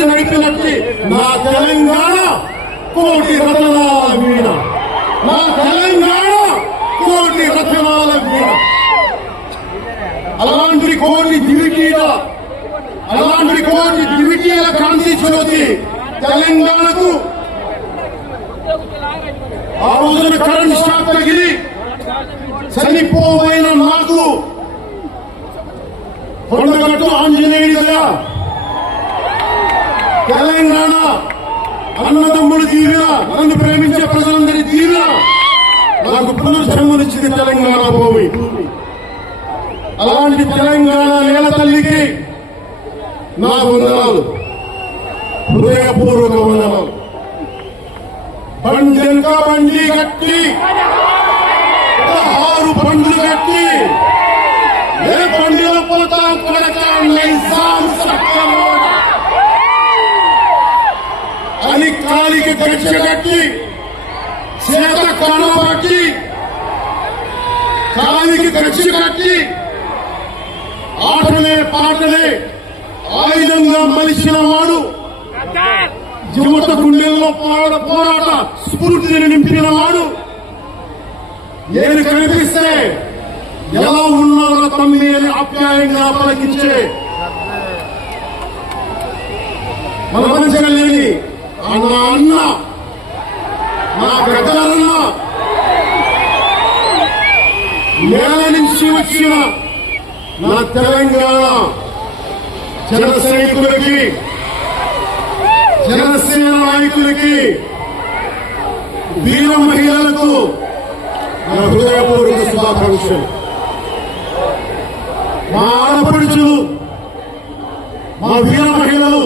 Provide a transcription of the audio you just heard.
కలిసి నడిపినట్టు నా తెలంగాణ కోటి రతనాల వీణ, నా తెలంగాణ కోటి రతనాల వీణ. అలాంటి కోటి దివిటీల కాంతి జ్యోతి తెలంగాణకు ఆ రోజున కరెంట్ షాక్ తగిలి చనిపోయిన నాకు కొండగట్టు ఆంజనేయుడిగా తెలంగాణ అన్నదమ్ముడు దీవెన, నన్ను ప్రేమించే ప్రజలందరి దీవెన నాకు పునర్జన్మనిచ్చింది తెలంగాణ భూమి. అలాంటి తెలంగాణ నేల తల్లికి నా వందనాలు, హృదయపూర్వక వందనాలు. బండెంక బండి కట్టి 6 బండ్లు కట్టి ఏ బండిలో పోతాం కొడక నైజాం సత్యం అని కాలికి గడిచ కట్టి చేత కొనబట్టి కాలికి గడిచి కట్టి ఆటలే పాటలే ఆయుధంగా మలిచిన వాడు, యువత గుండెల్లో పోరాట స్ఫూర్తిని నింపిన వాడు, నేను కనిపిస్తే ఎలా ఉన్నారో తమ్మి అని ఆప్యాయంగా పలికించే మన మనుషులు లేని అన్న నా పెద్దలన్న నేల నుంచి వచ్చిన నా తెలంగాణ జన సైనికులకి, జనసేన నాయకులకి, వీర మహిళలకు నా హృదయపూర్వక శుభాకాంక్షలు. మా ఆడపడుచులు, మా వీర మహిళలు